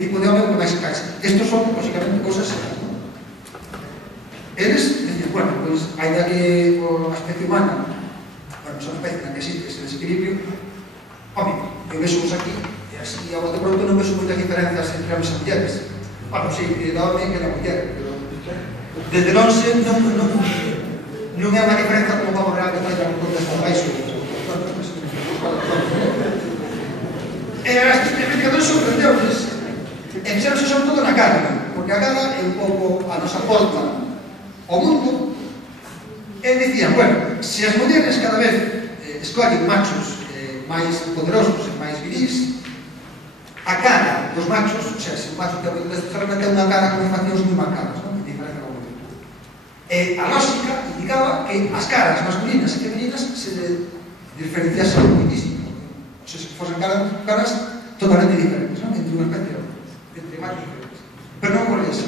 tipo de home máis caixa. Estos son, lógicamente, cosas serias, non? Eles, dicir, bueno, pois, ainda que a especie humana, bueno, son especie na que existe ese desequilibrio, home, eu vexo aquí, e así, a bote pronto, non vexo moitas diferenzas entre homens e mulleres. Bueno, sí, que da home que da muller, pero desde lonxe non é unha diferenza como vamos real que traiga un contexto baixo. E as investigadores sorprendeules. E fixeronse sobre todo na cara, porque a cara é un pouco a nosa porta ao mundo. E dicían, bueno, se as mulleres cada vez escollen machos máis poderosos e máis viris, a cara dos machos, o sea, se un macho ten unha cara con faccións moi marcadas, non? Que diferencia con o mundo. E a lógica indicaba que as caras masculinas e femininas se diferenciasen muitísimo. O sea, se fosen caras totalmente diferentes, non? Entre unha especie e outra. Entre machos diferentes, pero non por eso.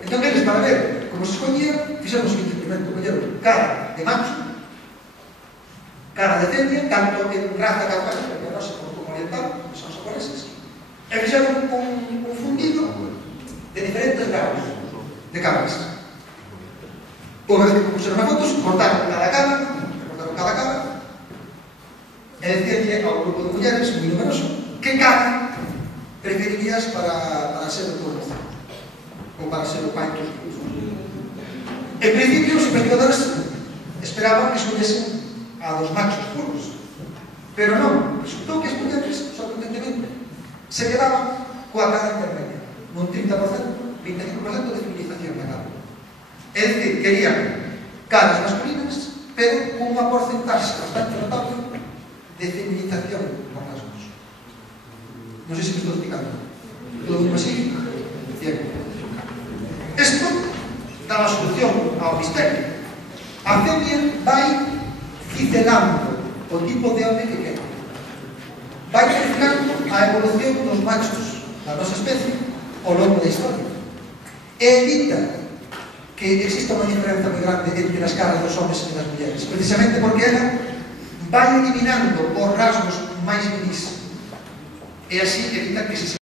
Entón, eles, para ver como se escollía, fixeron o seguinte experimento: colleron cara de macho, cara de femia, tanto en raza caucásica, que non se como oriental, que son japoneses, e fixeron un fundido de diferentes graus de caras. Unha vez que puxeron as fotos, cortaron cada cara, e decíanlle ao grupo de mulleres, moi numeroso, que cara preferirías para ser o teu mozo ou para ser o pai dos teus. En principio, os investigadores esperaban que escollesen a dos machos puros, pero non, resultou que as mulleres, sorprendentemente, se quedaban coa cara intermedia, nun 30%, 25% de feminización na cara. É dicir, querían caras masculinas, pero con unha porcentaxe bastante notable de feminización por rasgos. Non sei se me estou explicando. Todo mundo así? Bien. Esto dá a solución ao misterio. A femia vai cizelando o tipo de home que queda. Vai cizelando a evolución dos machos da nosa especie ao longo da historia. E evita que exista unha diferenza moi grande entre as caras dos homens e das mulleres, precisamente porque ela vai eliminando os rasgos máis viris, e así evita que se